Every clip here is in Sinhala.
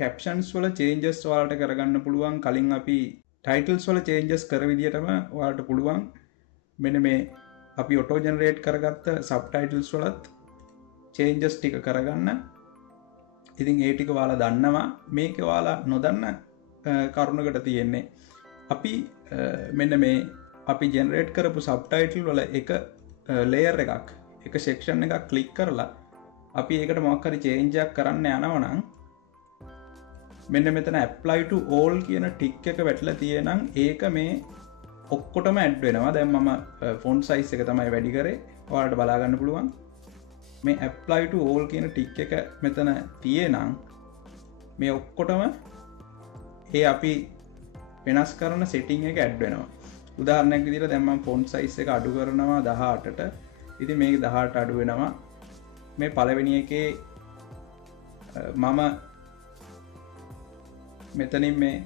captions වල changes ඔයාලට කරගන්න පුළුවන්. කලින් අපි titles වල changes කර විදිහටම ඔයාලට පුළුවන් මෙන්න මේ අපි auto generate කරගත්ත subtitles වලත් changes ටික කරගන්න. ඉතින් ඒ ටික ඔයාලා දන්නවා. මේක ඔයාලා නොදන්න කරුණකට තියෙන්නේ අපි මෙන්න මේ අපි generate කරපු subtitle වල එක layer එක section එකක් click කරලා අපි ඒකට මොකක් හරි change එකක් කරන්න යනවා නම් මෙන්න මෙතන apply to all කියන tick එක වැටලා තියෙනම් ඒක මේ ඔක්කොටම add වෙනවා. දැන් මම font size එක තමයි වැඩි කරේ. ඔයාලට බලා ගන්න පුළුවන්. මේ apply to all කියන tick එක මෙතන තියෙනම් මේ ඔක්කොටම ඒ අපි වෙනස් කරන setting එක add වෙනවා. උදාහරණයක් විදිහට දැන් මම font size එක අඩු කරනවා 18ට. ඉතින් මේක 18ට අඩු වෙනවා. මේ පළවෙනි එකේ මම මෙතනින් මේ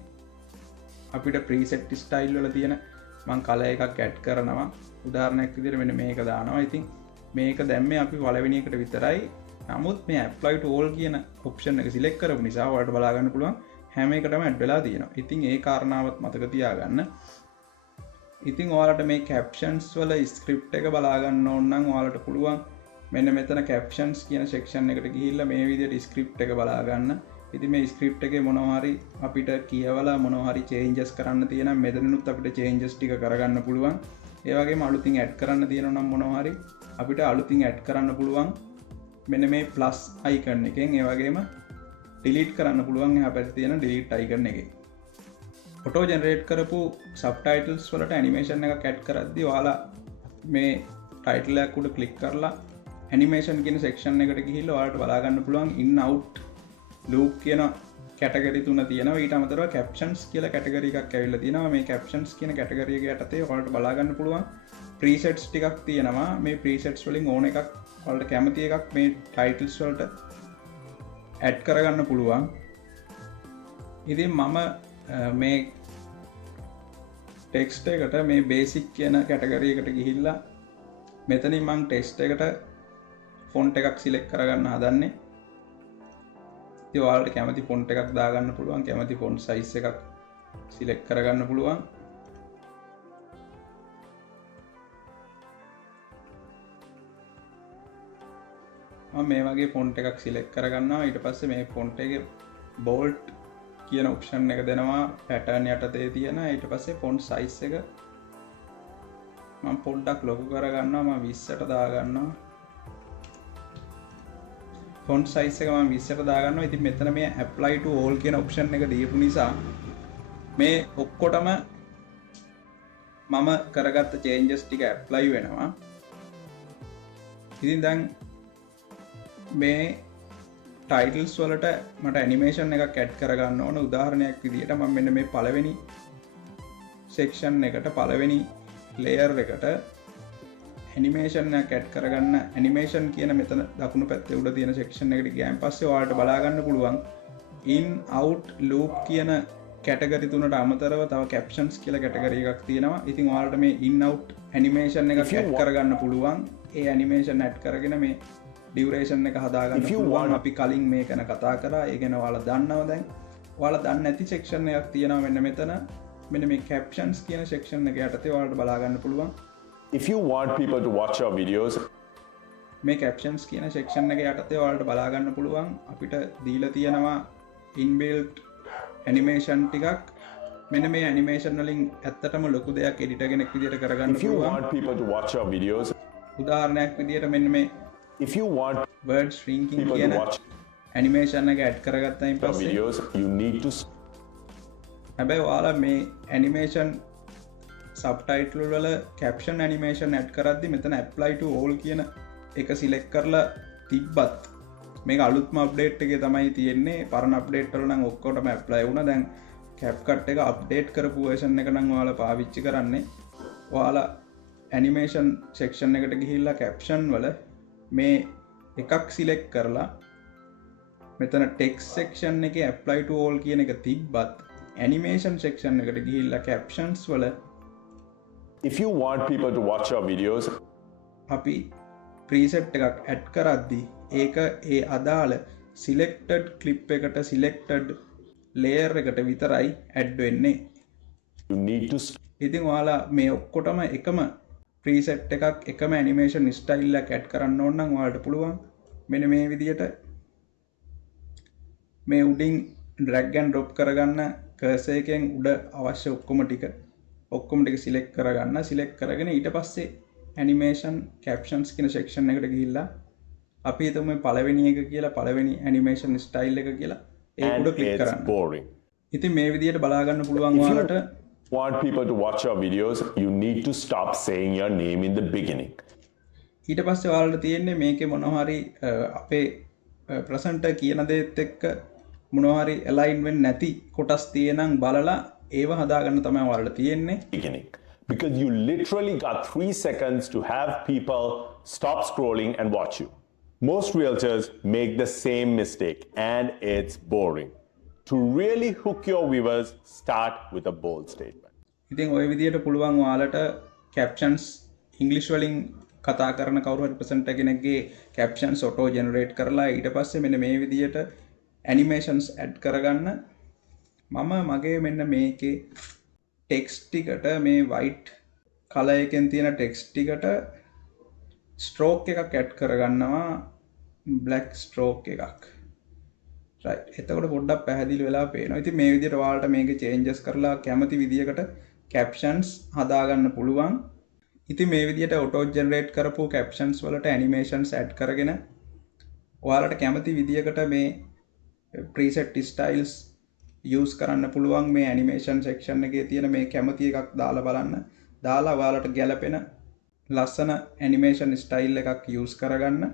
අපිට preset style වල තියෙන මම color එකක් add කරනවා. උදාහරණයක් විදිහට මෙන්න මේක දානවා. ඉතින් මේක දැම්මේ අපි පළවෙනි එකට විතරයි. නමුත් මේ apply to all කියන option එක select කරපු නිසා ඔයාලට බලා ගන්න පුළුවන් හැම එකටම add වෙලා තියෙනවා. ඉතින් ඒ කාරණාවත් මතක තියාගන්න. ඉතින් ඔයාලට මේ captions වල script එක බලා ගන්න ඕන නම් ඔයාලට පුළුවන් මෙන්න මෙතන captions කියන section එකට ගිහිල්ලා මේ විදිහට script එක බලා ගන්න. ඉතින් මේ script එකේ මොනවා හරි අපිට කියවලා මොනවා හරි changes කරන්න තියෙනම් මෙතනිනුත් අපිට changes ටික කරගන්න පුළුවන්. ඒ වගේම අලුතින් add කරන්න තියෙනවා නම් මොනවා හරි අපිට අලුතින් add කරන්න පුළුවන් මෙන්න මේ plus icon එකෙන්. ඒ වගේම delete කරන්න පුළුවන් එහා පැත්තේ තියෙන delete icon එකෙන්. auto generate කරපු subtitles වලට animation එකක් add කරද්දී ඔයාලා මේ title එක උඩ click කරලා animation කියන section එකට ගිහිල්ලා ඔයාලට බලා ගන්න පුළුවන් in out loop කියන category තුන තියෙනවා. ඊට අමතරව captions කියලා category එකක් ඇවිල්ලා තියෙනවා. මේ captions කියන category එක යටතේ ඔයාලට බලා ගන්න පුළුවන් presets ටිකක් තියෙනවා. මේ presets වලින් ඕන එකක් ඔයාලට කැමති එකක් මේ titles වලට add කරගන්න පුළුවන්. ඉතින් මම මේ text එකට මේ basic කියන category එකට ගිහිල්ලා මෙතනින් මම text එකට font එකක් select කරගන්න හදන්නේ. ඉතින් ඔයාලට කැමති font එකක් දාගන්න පුළුවන්. කැමති font size එකක් select කරගන්න පුළුවන්. මම මේ වගේ font එකක් select කරගන්නවා. ඊට පස්සේ මේ font එකේ bold කියන option එක දෙනවා pattern යටතේ තියෙන. ඊට පස්සේ font size එක මම පොඩ්ඩක් ලොකු කරගන්නවා. මම 20ට දාගන්නවා. font size එක මම 20ට දාගන්නවා. ඉතින් මෙතන මේ apply to all කියන option එක දීපු නිසා මේ ඔක්කොටම මම කරගත්ත changes ටික apply වෙනවා. ඉතින් දැන් මේ titles වලට මට animation එකක් add කරගන්න ඕන. උදාහරණයක් විදිහට මම මෙන්න මේ පළවෙනි section එකට පළවෙනි layer එකට animation එකක් add කරගන්න. animation කියන මෙතන දකුණු පැත්තේ උඩ තියෙන section එකට ගියාන් පස්සේ ඔයාලට බලා ගන්න පුළුවන් in out loop කියන category තුනට අමතරව තව captions කියලා category එකක් තියෙනවා. ඉතින් ඔයාලට මේ in out animation එකක් add කරගන්න පුළුවන්. ඒ animation add කරගෙන මේ duration එක හදාගන්න පුළුවන්. අපි කලින් මේ ගැන කතා කරා. ඒ ගැන ඔයාලා දන්නවා දැන්. ඔයාලා දන්නේ නැති section එකක් තියෙනවා මෙන්න මෙතන. මෙන්න මේ captions කියන section එක යටතේ ඔයාලට බලා ගන්න පුළුවන්. If you want people to watch your videos, මේ captions කියන section එක යටතේ ඔයාලට බලා ගන්න පුළුවන් අපිට දීලා තියෙනවා inbuilt animation ටිකක්. මෙන්න මේ animation වලින් ඇත්තටම ලොකු දෙයක් editor කෙනෙක් විදියට කරගන්න if you පුළුවන්. want people to watch your videos, උදාහරණයක් විදියට මෙන්න මේ if you want word shrinking people කියන to watch animation එක add කරගත්තායින් your පස්සේ videos, you need to හැබැයි ඔයාලා මේ animation subtitle වල caption animation add කරද්දි මෙතන apply to all කියන එක select කරලා තිබ්බත් මේක අලුත්ම update එකේ තමයි තියෙන්නේ. පරණ update වල නම් ඔක්කොටම apply වුණා. දැන් CapCut එක update කරපු version එක නම් ඔයාලා පාවිච්චි කරන්නේ. ඔයාලා animation section එකට ගිහිල්ලා caption වල මේ එකක් select කරලා මෙතන text section එකේ apply to all කියන එක තිබ්බත් animation section එකට ගිහිල්ලා captions වල if you want people to watch your videos, අපි preset එකක් add කරද්දී ඒක ඒ අදාළ සිලෙක්ටඩ් ක්ලිප් එකට සිලෙක්ටඩ් ලේයර් එකට විතරයි ඇඩ් වෙන්නේ. You need to ඉතින් ඔයාලා මේ ඔක්කොටම එකම ප්‍රීසෙට් එකක් එකම ඇනිමේෂන් ස්ටයිල් එකක් ඇඩ් කරන්න ඕන නම් ඔයාලට පුළුවන් මෙන්න මේ විදියට මේ උඩින් ඩ්‍රැග් ඇන්ඩ් ඩ්‍රොප් කරගන්න කර්සර් එකෙන් උඩ අවශ්‍ය ඔක්කොම ටික සිලෙක්ට් කරගන්න. සිලෙක්ට් කරගෙන ඊට පස්සේ ඇනිමේෂන් කැප්ෂන්ස් කියන සෙක්ෂන් එකට ගිහිල්ලා අපි හිතමු මේ පළවෙනි එක කියලා පළවෙනි ඇනිමේෂන් ස්ටයිල් එක කියලා ඒ උඩ and ක්ලික් it's කරන්න. boring. ඉතින් මේ විදියට බලා ගන්න පුළුවන් ඔයාලට. Want people to watch your videos, you need to stop saying your name in the beginning. ඊට පස්සේ ඔයාලට තියෙන්නේ මේකේ මොනවා හරි අපේ ප්‍රසන්ටර් කියන දේත් එක්ක මොනවා හරි align වෙන්නේ නැති කොටස් තියෙනම් බලලා ඒව හදාගන්න තමයි ඔයාලට තියෙන්නේ. Beginning. Because you literally got 3 seconds to have people stop scrolling and watch you. Most realtors make the same mistake and it's boring. To really hook your viewers, start with a bold statement. ඉතින් ওই විදියට පුළුවන් ඔයාලට captions English වලින් කතා කරන කවුරු හරි presenter කෙනෙක්ගේ captions auto generate කරලා ඊට පස්සේ මෙන්න මේ විදියට animations add කරගන්න. මම මගේ මෙන්න මේකේ text ටිකට මේ white color එකෙන් තියෙන text ටිකට stroke එකක් add කරගන්නවා black stroke එකක්. right. එතකොට පොඩ්ඩක් පැහැදිලි වෙලා පේනවා. ඉතින් මේ විදිහට ඔයාලට මේකේ changes කරලා කැමති විදියකට captions හදාගන්න පුළුවන්. ඉතින් මේ විදිහට auto generate කරපු captions වලට animations add කරගෙන ඔයාලට කැමති විදියකට මේ preset styles use කරන්න පුළුවන්. මේ animation section එකේ තියෙන මේ කැමති එකක් දාලා බලන්න. දාලා ඔයාලට ගැලපෙන ලස්සන animation style එකක් use කරගන්න.